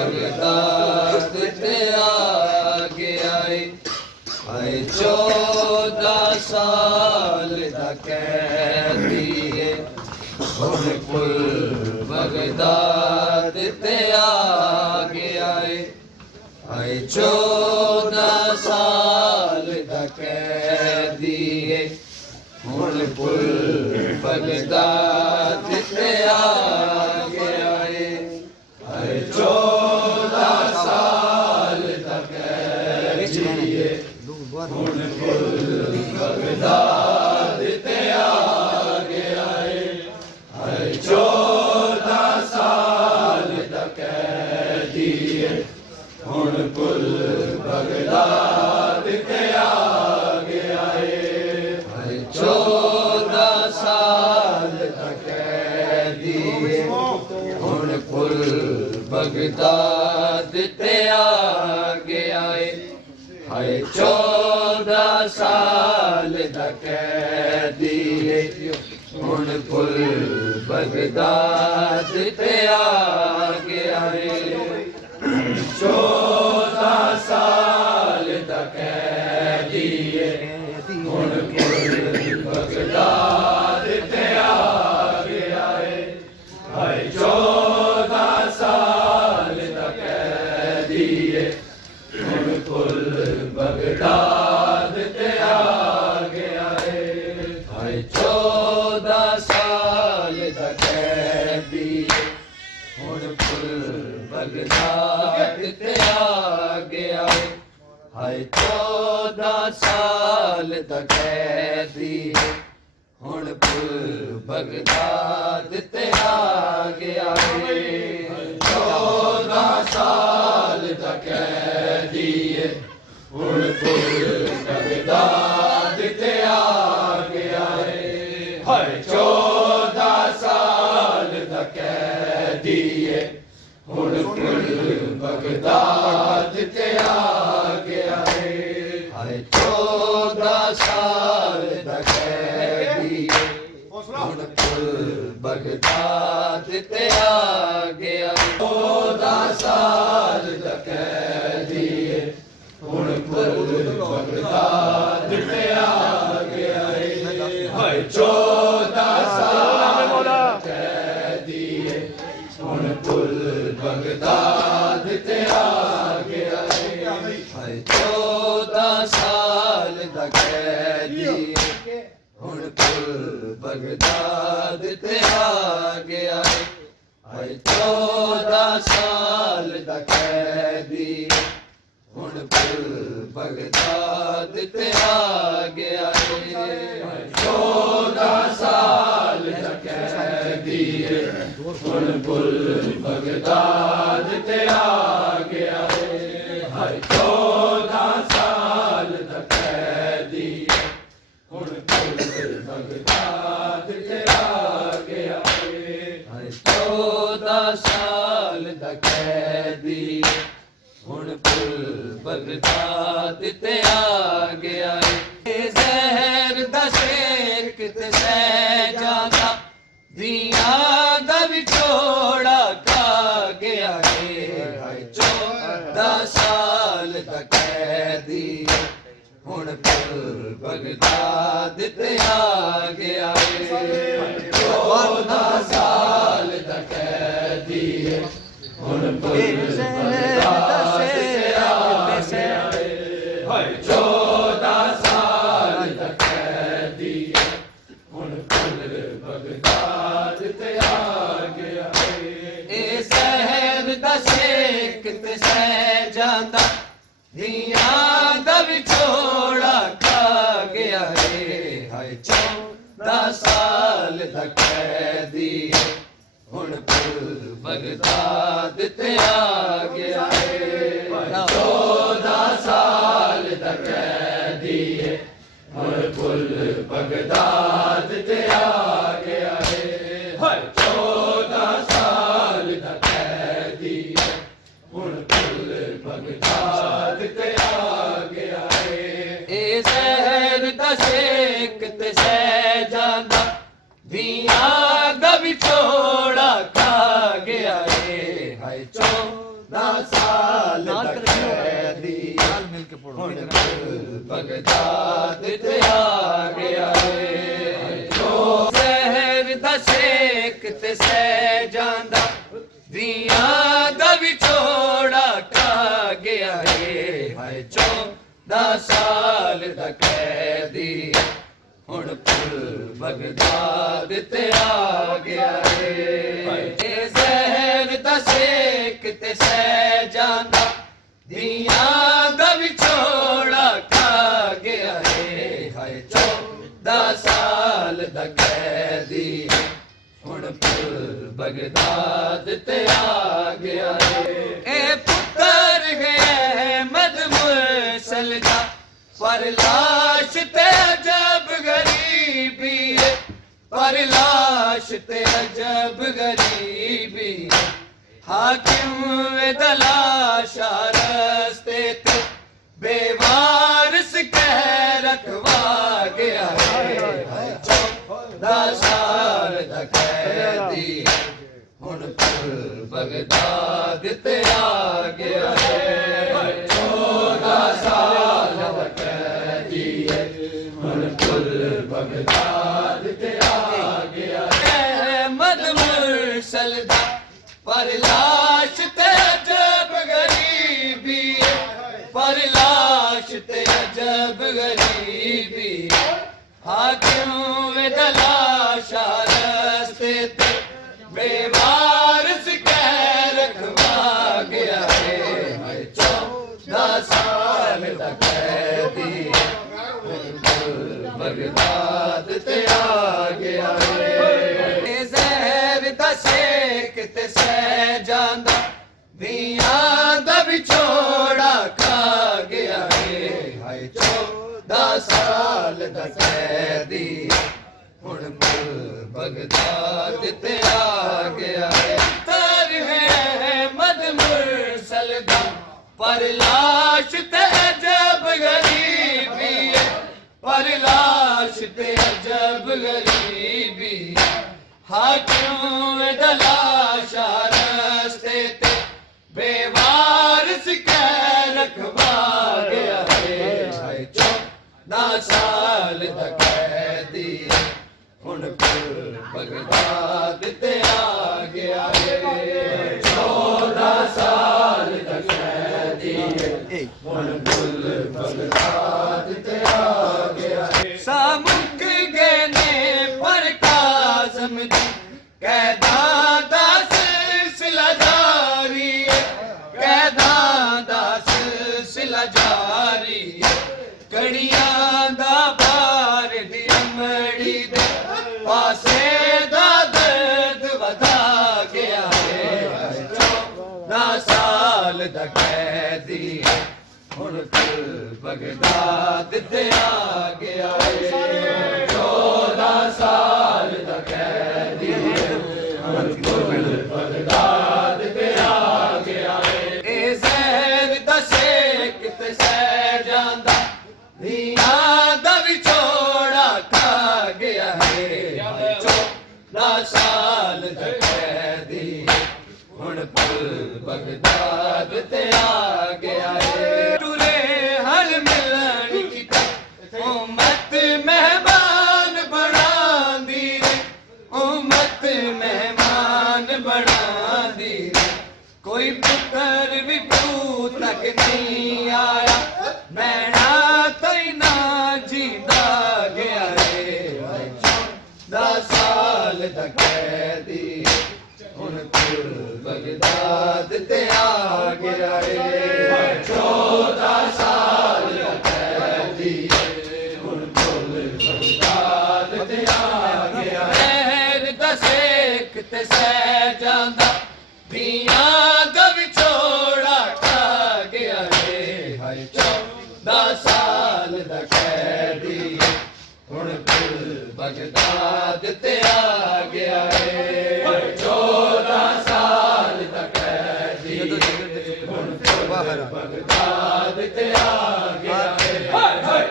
Baghdad ते आगे आए, आए 14 साल दा कैदी है, हुण पुल बगदाद ते आगे आए, आए 14 साल दा कैदी है, हुण पुल बगदाद ते आगे आए, आए 14 साल दा कैदी है, हुण पुल बगदाद ते आगे आए, आए 14 साल दा कैदी है, हुण पुल बगदाद ते आगे आए, आए 14 साल दा कैदी है, हुण पुल बगदाद ते आगे आए, 14 साल दा कैदी है, हुण पुल बगदाद ते आगे आए, आए 14 साल दा कैदी है, हुण पुल बगदाद ते आगे आए, आए 14 साल दा कैदी है, हुण पुल बगदाद ते आगे आए, आए 14 साल दा कैदी है, हुण पुल बगदाद ते आगे आए, 14 साल दा कैदी है, हुण पुल बगदाद ते आगे आए, हाय 14 साल दा कैदी है, हुण पुल बगदाद ते आगे आए, हाय 14 साल दा कैदी है, हुण पुल बगदाद ते आगे आए, 14 साल दा कैदी है, हुण पुल बगदाद ते आगे आए, हाय 14 साल दा कैदी है, हुण पुल बगदाद ਤੇ ਆ ਗਿਆ ਏ ਹਾਏ 14 ਸਾਲ ਦਾ ਕੈਦੀ ਹੁਣ ਪੁੱਲ ਬਗਦਾਦ ਤੇ ਆ ਗਿਆ ਏ ਹਾਏ 14 ਸਾਲ ਦਾ ਕੈਦੀ ਹੁਣ ਪੁੱਲ ਬਗਦਾਦ ਤੇ ਆ ਗਿਆ ਏ 14 ਸਾਲ ਦਾ ਕੈਦੀ ਹੁਣ ਪੁੱਲ ਬਗਦਾਦ ਤੇ ਆ ਗਿਆ ਏ ਹਾਏ 14 ਸਾਲ ਦਾ ਕੈਦੀ ਹੁਣ ਪੁੱਲ ਬਗਦਾਦ ਤੇ ਆ ਗਿਆ ਏ ਹਾਏ 14 ਸਾਲ ਦਾ ਕੈਦੀ ਹੁਣ ਪੁੱਲ ਬਗਦਾਦ ਤੇ ਆ ਗਿਆ ਏ ਜ਼ਹਿਰ ਦਾ ਸ਼ੇਰ ਕਿਤੇ ਸਹਿ ਜਾਂਦਾ ਦੀਆਂ ਦਾ ਵਿਛੋੜਾ ਖਾ ਗਿਆ ਏ ਹਾਏ 14 ਸਾਲ ਦਾ ਕੈਦੀ ਹੁਣ ਪੁੱਲ ਬਗਦਾਦ ਤੇ ਆ ਗਿਆ ਏ 14 ਸਾਲ ਦਾ ਕੈਦੀ ਹੁਣ ਪੁੱਲ ਬਗਦਾਦ ਤੇ ਆ ਗਿਆ ਏ ਹਾਏ 14 ਸਾਲ ਦਾ ਕੈਦੀ ਹੁਣ ਪੁੱਲ ਬਗਦਾਦ ਤੇ ਆ ਗਿਆ ਏ ਇਹ ਜ਼ਹਿਰ ਦਾ ਸ਼ੇਕ ਤੇ ਸਹਿ ਜਾਂਦਾ ਦੀਆਂ ਦਾ ਵਿਛੋੜਾ ਖਾ ਗਿਆ ਏ ਹਾਏ 14 ਸਾਲ ਦਾ ਕੈਦੀ ਹੁਣ ਪੁੱਲ ਬਗਦਾਦ ਤੇ ਆ ਗਿਆ ਏ 14 ਸਾਲ ਦਾ ਕੈਦੀ ਹੁਣ ਪੁੱਲ ਬਗਦਾਦ ਤੇ ਆ ਗਿਆ ਏ ਹਾਏ 14 ਸਾਲ ਦਾ ਕੈਦੀ ਹੁਣ ਪੁੱਲ ਬਗਦਾਦ ਤੇ ਆ ਗਿਆ ਏ ਇਹ ਜ਼ਹਿਰ ਦਾ ਸ਼ੇਕ ਤੇ ਸਹਿ ਜਾਂਦਾ ਦੀਆਂ ਦਾ ਵਿਛੋੜਾ ਖਾ ਗਿਆ ਏ ਹਾਏ 14 ਸਾਲ ਦਾ ਕੈਦੀ ਹੁਣ ਪੁੱਲ ਬਗਦਾਦ ਤੇ ਆ ਗਿਆ ਏ ਜ਼ਹਿਰ ਦਾ ਸ਼ੇਕ ਤੇ ਸਹਿ ਜਾਂਦਾ ਦੀਆਂ ਦਾ ਵਿਛੋੜਾ ਖਾ ਗਿਆ ਏ ਹਾਏ 14 ਸਾਲ ਦਾ ਕੈਦੀ ਹੁਣ ਪੁੱਲ ਬਗਦਾਦ ਤੇ ਆ ਗਿਆ ਏ ਇਹ ਜ਼ਹਿਰ ਦਾ ਸ਼ੇਕ ਤੇ ਸਹਿ ਜਾਂਦਾ ਦੀਆਂ ਦਾ ਵਿਛੋੜਾ ਖਾ ਗਿਆ ਏ ਹਾਏ 14 ਸਾਲ ਦਾ ਕੈਦੀ ਹੁਣ ਪੁੱਲ ਬਗਦਾਦ ਤੇ ਆ ਗਿਆ ਏ ਇਹ ਪੁੱਤਰ ਹੈ ਮਦਮੁਰਸਲ ਦਾ ਪਰ ਲਾਸ਼ ਤੇ ਅਜਬ ਗਰੀਬੀ ਹੈ ਪਰ ਲਾਸ਼ ਤੇ ਅਜਬ ਗਰੀਬੀ ਹਾਕਿਮ ਦਾ ਲਾਸ਼ਾ ਰਸਤੇ ਤੇ ਬੇਵਾਰਸ ਕਹਿ ਰਖਵਾ ਗਿਆ ਏ 14 ਸਾਲ ਦਾ ਕੈਦੀ ਹੁਣ ਪੁੱਲ ਬਗਦਾਦ ਤੇ ਆ ਗਿਆ ਏ 14 ਸਾਲ ਦਾ ਕੈਦੀ ਹੁਣ ਪੁੱਲ ਬਗਦਾਦ ਤੇ ਆ ਗਿਆ ਏ ਮਦਮੁਰਸਲ ਦਾ ਪਰ ਲਾਸ਼ ਤੇ ਅਜਬ ਗਰੀਬੀ ਪਰ ਲਾਸ਼ ਤੇ ਅਜਬ ਗਰੀਬੀ ਹਾਕਿਮ ਦਾ ਲਾਸ਼ਾ ਰਸਤੇ ਤੇ ਬੇਵਾਰਸ ਕਹਿ ਰਖਵਾ ਗਿਆ ਏ ਹਾਏ 14 ਸਾਲ ਦਾ ਕੈਦੀ ਪੁੱਲ ਬਗਦਾਦ ਤੇ ਆ ਗਿਆ ਏ ਜ਼ਹਿਰ ਦਾ ਸ਼ੇਕ ਤੇ ਸਹਿ ਜਾਂਦਾ ਦੀਆਂ ਦਾ ਵਿਛੋੜਾ ਖਾ ਗਿਆ ਏ ਹਾਏ 14 ਸਾਲ ਦਾ ਕੈਦੀ ਹੁਣ ਪੁੱਲ ਬਗਦਾਦ ਤੇ ਆ ਗਿਆ ਏ ਤਰ ਹੈ ਮਦਮੁਰਸਲ ਦਾ ਪਰ ਲਾਸ਼ ਤੇ ਅਜਬ ਗਰੀਬੀ ਪਰ ਲਾਸ਼ ਤੇ ਅਜਬ ਗਰੀਬੀ ਹਾਕਿਮ ਦਾ ਲਾਸ਼ਾ ਰਸਤੇ ਤੇ ਬੇਵਾਰਸ ਕਹਿ ਰਖਵਾ ਗਿਆ ਏ ਹਾਏ 14 ਸਾਲ ਦਾ ਕੈਦੀ ਹੁਣ ਪੁੱਲ ਬਗਦਾਦ ਤੇ ਆ ਗਿਆ ਏ 14 ਸਾਲ ਜੀ ਹੁਣ ਪੁੱਲ ਬਗਦਾਦ ਤੇ ਆ ਗਿਆ ਏ ਸਾਮੁਕ ਗਏ ਨੇ ਪਰ ਕਾਜ਼ਮ ਦੀ ਕੈਦਾਂ ਦਾ ਸਿਲਸਿਲਾ ਜਾਰੀ ਏ ਕੈਦਾਂ ਦਾ ਸਿਲਸਿਲਾ ਜਾਰੀ ਏ ਕੜੀਆਂ ਦਾ ਬਾਰ ਦੀ ਅਮੜੀ ਦੇ ਪਾਸੇ ਦਾ ਦਰਦ ਵਧਾ ਗਿਆ ਏ 14 ਸਾਲ ਦਾ ਕੈਦੀ ਹੁਣ ਪੁੱਲ ਬਗਦਾਦ ਤੇ ਆ ਗਿਆ ਏ 14 ਸਾਲ ਦਾ ਕੈਦੀ ਹੁਣ ਪੁੱਲ ਬਗਦਾਦ ਤੇ ਆ ਗਿਆ ਏ ਇਹ ਜ਼ਹਿਰ ਦਾ ਸ਼ੇਕ ਤੇ ਸਹਿ ਜਾਂਦਾ ਨੀਆਂ ਦਾ ਵਿਛੋੜਾ ਖਾ ਗਿਆ ਏ 14 ਸਾਲ ਦਾ ਕੈਦੀ ਹੁਣ ਪੁੱਲ ਬਗਦਾਦ ਤੇ ਆ ਗਿਆ ਏ ਟੁਰੇ ਹਲ ਮਿਲਣ ਕੀਤਾ ਉਮਤ ਮਹਿਮਾਨ ਬਣਾਉਂਦੀ ਰੇ ਉਮਤ ਮਹਿਮਾਨ ਬਣਾਉਂਦੀ ਰੇ ਕੋਈ ਪੁੱਤਰ ਵੀ ਪੂ ਤੱਕ ਨਹੀਂ ਆਇਆ ਮੈਣਾ ਤਈ ਨਾ ਜੀਂਦਾ ਗਿਆ ਰੇ 14 ਸਾਲ ਦਾ ਕੈਦੀ ਹੁਣ ਪੁੱਲ ਬਗਦਾਦ ਤੇ ਆ ਗਿਆ ਏ 14 ਸਾਲ ਦਾ ਕੈਦੀ ਹੁਣ ਪੁੱਲ ਬਗਦਾਦ ਤੇ ਆ ਗਿਆ ਜ਼ਹਿਰ ਦਾ ਸੇਕ ਤੇ ਸਹਿ ਜਾਂਦਾ ਦੀਆਂ ਦਾ ਵਿਛੋੜਾ ਖਾ ਗਿਆ ਏ ਹਾਏ 14 ਸਾਲ ਦਾ ਕੈਦੀ ਹੁਣ ਪੁੱਲ ਬਗਦਾਦ ਤੇ ਆ ਗਿਆ ਏ 14 ਸਾਲ ਦਾ ਕੈਦੀ ਹੁਣ ਪੁੱਲ ਬਗਦਾਦ ਤੇ ਆ ਗਿਆ ਏ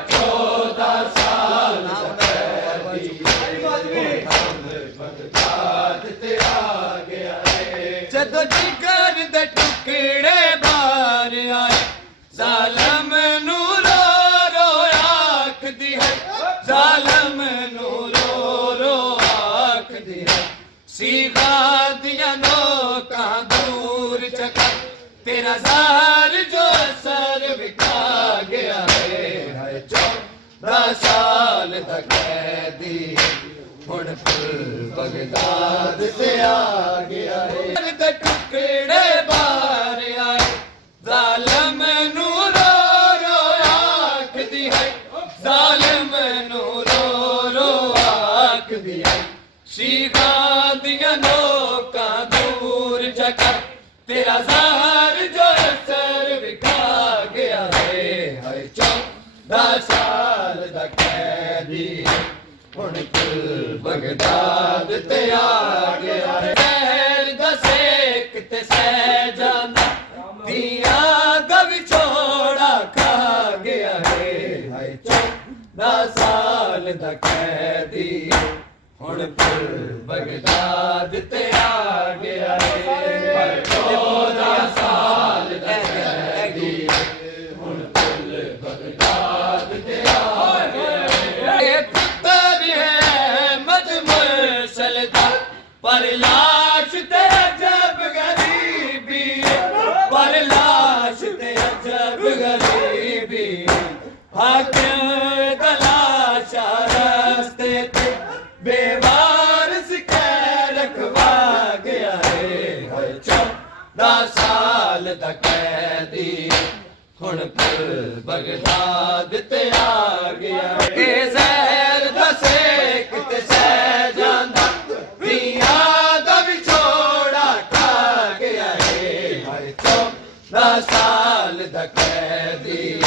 14 ਸਾਲ ਦਾ ਕੈਦੀ ਹੁਣ ਬਗਦਾਦ ਤੇ ਆ ਗਿਆ ਏ ਜਦੋਂ ਜਿਗਰ ਦੇ ਟੁਕੜੇ ਬਾਹਰ ਆਏ ਜ਼ਾਲਮ ਨੂੰ ਰੋ ਰੋ ਆਖਦੀ ਹੈ ਜ਼ਾਲਮ ਨੂੰ ਰੋ ਰੋ ਆਖਦੀ ਹੈ ਸੀਗਾ ਦੀਆਂ ਨੋਕਾਂ ਦੂਰ ਚੱਕਰ ਤੇਰਾ ਜ਼ਾਰ ਜੋ ਅਸਰ ਵਿਖਾ ਗਿਆ ਏ ਹਾਏ 14 ਸਾਲ ਦਾ ਕੈਦੀ ਹੁਣ ਪੁੱਲ ਬਗਦਾਦ ਤੇ ਆ ਗਿਆ ਏ ਦੇ ਟੁਕੜੇ ਬਾਹਰ ਆਏ ਜ਼ਾਲਮ ਨੂੰ ਰੋ ਰੋ ਆਖਦੀ ਹੈ ਜ਼ਾਲਮ ਨੂੰ ਰੋ ਰੋ ਆਖਦੀ ਹੈ ਸ਼ੀਖਾਂ ਦੀਆਂ ਨੋਕਾਂ ਦੂਰ ਚੱਕਰ ਤੇਰਾ ਜ਼ਾਹਰ ਜੋ ਅਸਰ ਵਿਖਾ ਗਿਆ ਏ ਹਾਏ 14 ਸਾਲ ਦਾ ਕੈਦੀ ਹੁਣ ਪੁੱਲ ਬਗਦਾਦ ਤੇ ਆ ਗਿਆ ਏ ਜ਼ਹਿਰ ਦਾ ਸੇਕ ਤੇ ਸਹਿ ਜਾਂਦਾ ਦੀਆਂ ਦਾ ਵਿਛੋੜਾ ਖਾ ਗਿਆ ਏ ਹਾਏ 14 ਸਾਲ ਦਾ ਕੈਦੀ ਹੁਣ ਪੁੱਲ ਬਗਦਾਦ ਤੇ ਆ ਗਿਆ ਏ 14 ਸਾਲ ਦਾ ਕੈਦੀ ਹੁਣ ਪੁੱਲ ਬਗਦਾਦ ਤੇ ਆ ਗਿਆ ਏ ਪੁੱਤਰ ਹੈ ਮਜਮੂਸਲ ਦਾ ਪਰ ਲਾਸ਼ ਤੇ ਅਜਬ ਗਰੀਬੀ ਪਰ ਲਾਸ਼ ਤੇ ਅਜਬ ਗਰੀਬੀ ਹਾਕਿਮ ਦਾ ਲਾਸ਼ਾ ਰਸਤੇ ਤੇ ਬੇਵਾਰਸ ਕਹਿ ਰਖਵਾ ਗਿਆ ਏ ਹਾਏ 14 ਸਾਲ ਦਾ ਕੈਦੀ ਹੁਣ ਪੁੱਲ ਬਗਦਾਦ ਤੇ ਆ ਗਿਆ ਏ ਜ਼ਹਿਰ ਦਾ ਸੇਕ ਤੇ ਸਹਿ ਜਾਂਦਾ ਦੀਆਂ ਦਾ ਵਿਛੋੜਾ ਖਾ ਗਿਆ ਏ ਹਾਏ 14 ਸਾਲ ਦਾ ਕੈਦੀ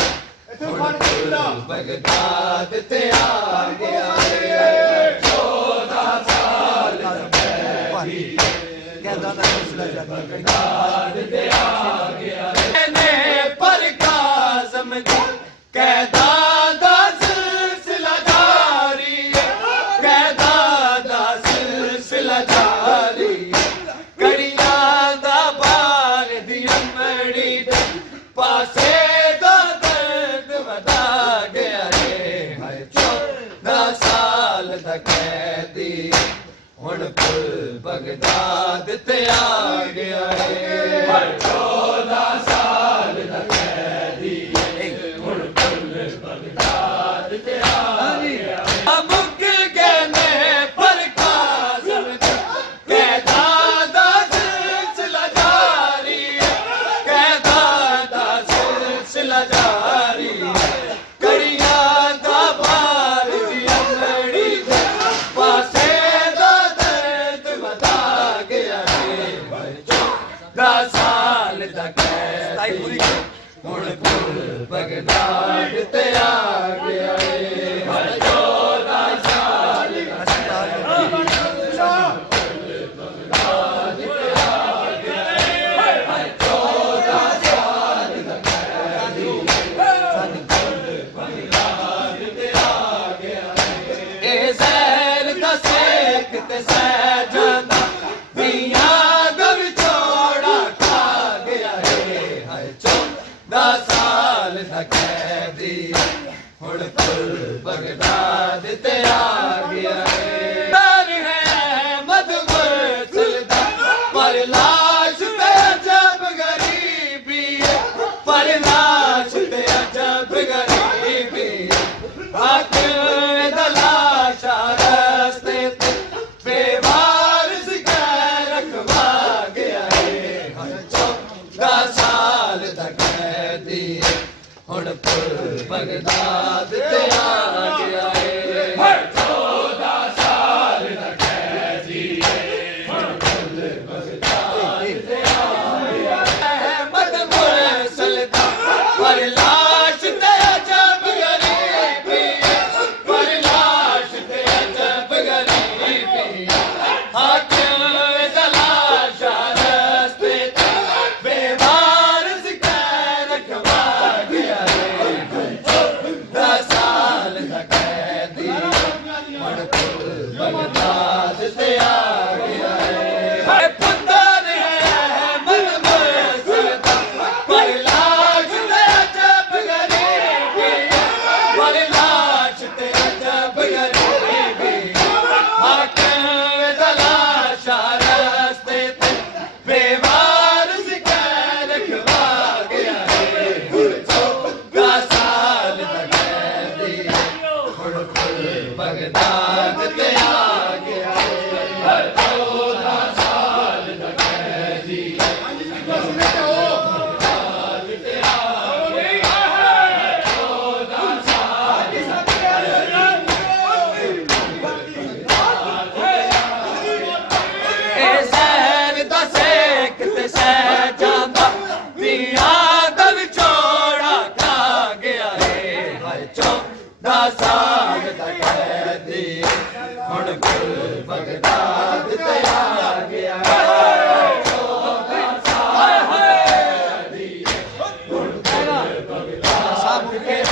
ਹੁਣ ਪੁੱਲ ਬਗਦਾਦ ਤੇ ਆ ਗਿਆ ਏ 14 ਸਾਲ ਦਾ ਕੈਦੀ ਕੈਦਾਂ ਦਾ ਸਿਲਸਿਲਾ ਬਗਦਾਦ ਤੇ ਆ ਗਿਆ ਨੇ ਪਰ ਕਾਜ਼ਮ ਦੀ ਕੈਦਾਂ ਦਾ ਸਿਲਸਿਲਾ ਜਾਰੀ ਏ ਕੈਦਾਂ ਦਾ ਸਿਲਸਿਲਾ ਜਾਰੀ ਕੜੀਆਂ ਦਾ ਬਾਰ ਦੀ ਅਮੜੀ ਦੇ ਪਾਸੇ ਦਾ ਦਰਦ ਵਧਾ ਗਿਆ ਏ ਹਾਏ 14 ਸਾਲ ਦਾ ਕੈਦੀ ਹੁਣ ਪੁੱਲ ਬਗਦਾਦ ਤੇ ਆ ਗਿਆ ਏ 14 ਸਾਲ ਦਾ ਕੈਦੀ ਹੁਣ ਪੁੱਲ ਬਗਦਾਦ ਤੇ ਆ ਗਿਆ ਏ 14 ਸਾਲ ਇਹ ਜ਼ਹਿਰ ਦਾ ਸੇਕ ਤੇ ਸਹਿ ਜਾਂਦਾ ਪੀਆਂ ਦਾ ਵਿਛੋੜਾ ਖਾ ਗਿਆ ਏ ਹਾਏ 14 ਸਾਲ ਦਾ ਕੈਦੀ ਹੁਣ ਪੁੱਲ ਬਗਦਾਦ ਤੇ ਆ ਗਿਆ ਏ ਡਰ ਹੈ ਮਦਮਸਲ ਦਾ ਪਰ ਲਾਸ਼ ਤੇ ਅਜਬ ਗਰੀਬੀ ਏ ਪਰ ਲਾਸ਼ ਤੇ ਅਜਬ ਗਰੀਬੀ ਹਾਕਿਮ ਦਾ ਲਾਸ਼ਾ ਰਸਤੇ ਤੇ ਬੇਵਾਰਸ ਕਹਿ ਰਖਵਾ ਗਿਆ ਏ 14 ਸਾਲ ਦਾ ਕੈਦੀ ਹੁਣ ਪੁੱਲ ਬਗਦਾਦ ਤੇ ਆ ਗਿਆ ਏ 14 ਸਾਲ ਦਾ ਕੈਦੀ ਹੁਣ ਪੁੱਲ ਬਗਦਾਦ ਤੇ ਆ ਗਿਆ ਏ ਮਦਮਸਲ ਦਾ ਪਰ ਲਾਸ਼ ਤੇ ਅਜਬ ਗਰੀਬੀ ਪਰ ਲਾਸ਼ ਤੇ ਅਜਬ ਗਰੀਬੀ ਹਾਕਿਮ ਦਾ ਲਾਸ਼ਾ ਰਸਤੇ ਤੇ ਬੇਵਾਰਸ ਕਹਿ ਰਖਵਾ ਗਿਆ ਏ 14 ਸਾਲ ਦਾ ਕੈਦੀ ਹੁਣ ਪੁੱਲ ਬਗਦਾਦ ਤੇ ਆ ਗਿਆ ਏ ਪੁੱਤਰ ਹੈ ਮਦਮਸਲ ਦਾ ਪਰ ਲਾਸ਼ ਤੇ ਅਜਬ ਗਰੀਬੀ ਪਰ ਲਾਸ਼ ਤੇ ਅਜਬ ਗਰੀਬੀ ਹਾਕਿਮ ਦਾ ਲਾਸ਼ਾ ਰਸਤੇ ਤੇ ਬੇਵਾਰਸ ਕਹਿ ਰਖਵਾ ਗਿਆ ਏ 14 ਸਾਲ ਦਾ ਕੈਦੀ ਹੁਣ ਪੁੱਲ ਬਗਦਾਦ ਤੇ ਆ ਗਿਆ ਏ 14 ਸਾਲ ਦਾ ਕੈਦੀ ਇਹ ਜ਼ਹਿਰ ਦਾ ਸੇਕ ਤੇ ਸਹਿ ਜਾਂਦਾ ਪੀਆਂ ਦਾ ਵਿਛੋੜਾ ਖਾ ਗਿਆ ਏ ਹਾਏ 14 ਸਾਲ ਦਾ ਕੈਦੀ ਹੁਣ ਪੁੱਲ ਬਗਦਾਦ ਤੇ ਆ ਗਿਆ ਏ 14 ਸਾਲ ਕੈਦੀ ਹੁਣ ਪੁੱਲ ਬਗਦਾਦ ਸਭ ਕੇ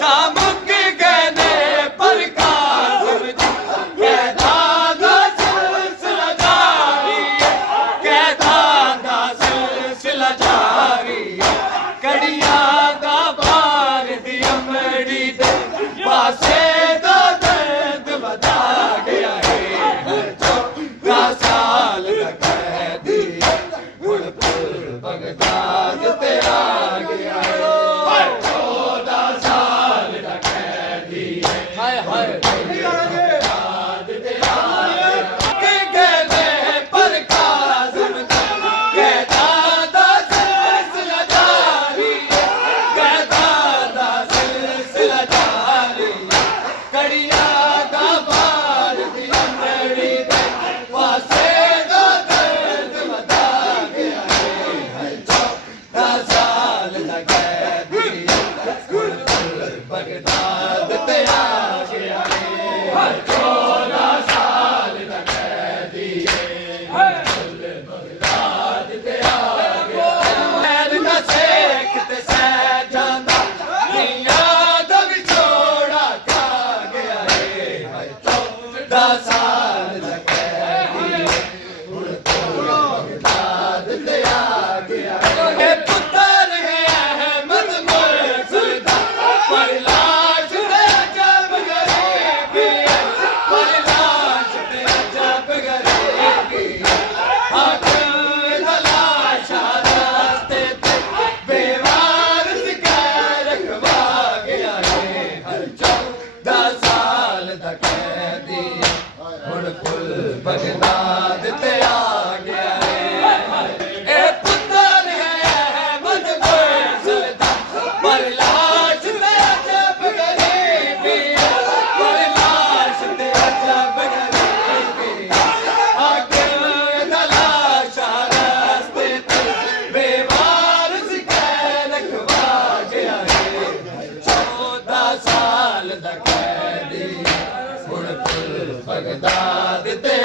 ਸਾਮੁਕ ਗਏ ਨੇ ਪਰ ਕਾਜ਼ਮ ਜੀ ਕੈਦਾਂ ਦਾ ਸਿਲਸਿਲਾ ਜਾਰੀ ਏ ਕੈਦਾਂ ਦਾ ਸਿਲਸਿਲਾ ਜਾਰੀ ਏ ਕੜੀਆਂ ਦਾ ਬਾਰ ਦੀ ਅਮੜੀ ਦੇ ਪਾਸੇ ਦਾ ਦਰਦ ਵਧਾ ਗਿਆ ਏ 14 ਸਾਲ ਦਾ ਕੈਦੀ ਹੁਣ ਪੁੱਲ ਬਗਦਾਦ ਤੇ ਆ ਗਿਆ ਏ 14 ਸਾਲ ਦਾ ਕੈਦੀ ਹਾਏ ਹਾਏ ਬਗਦਾਦ ਤੇ ਆ ਗਿਆ ਕਿ ਗਏ ਨੇ ਪਰ ਕਾਜ਼ਮ ਦਾ ਕੈਦਾਂ ਦਾ ਸਿਲਸਿਲਾ ਜਾਰੀ ਏ ਕੈਦਾਂ ਦਾ ਸਿਲਸਿਲਾ ਜਾਰੀ ਏ ਕੜੀਆਂ ਦਾ ਬਾਰ ਦੀ ਅਮੜੀ ਦੇ ਪਾਸੇ ਦਾ ਦਰਦ ਵਧਾ ਗਿਆ ਏ 14 ਸਾਲ ਦਾ ਕੈਦੀ ਹੁਣ ਪੁੱਲ ਬਗਦਾਦ ਤੇ ਆ ਗਿਆ ਏ 14 ਸਾਲ ਦਾ ਕੈਦੀ ਹੁਣ ਪੁੱਲ ਬਗਦਾਦ ਤੇ ਆ ਗਿਆ ਏ ਦਾ ਸੇਕ ਤੇ ਸਹਿ ਜਾਂਦਾ ਪੀਆਂ ਦਾ ਵਿਛੋੜਾ ਖਾ ਗਿਆ ਏ ਹਾਏ 14 ਸਾਲ ਦਾ ਕੈਦੀ ਹੁਣ ਪੁੱਲ ਬਗਦਾਦ ਤੇ ਆ ਗਿਆ ਏ ਪੁੱਤਰ ਹੈ ਮਦਮਸਲ ਦਾ ਪਰ ਲਾਸ਼ ਤੇ ਅਜਬ ਗਰੀਬੀ ਪਰ ਲਾਸ਼ ਤੇ ਅਜਬ ਗਰੀਬੀ ਹਾਕਿਮ ਦਾ ਲਾਸ਼ਾ ਰਸਤੇ ਤੇ ਬੇਵਾਰਸ ਕਹਿ ਰਖਵਾ ਗਿਆ ਏ 14 ਸਾਲ ਦਾ ਕੈਦੀ ਬਗਦਾਦ ਤੇ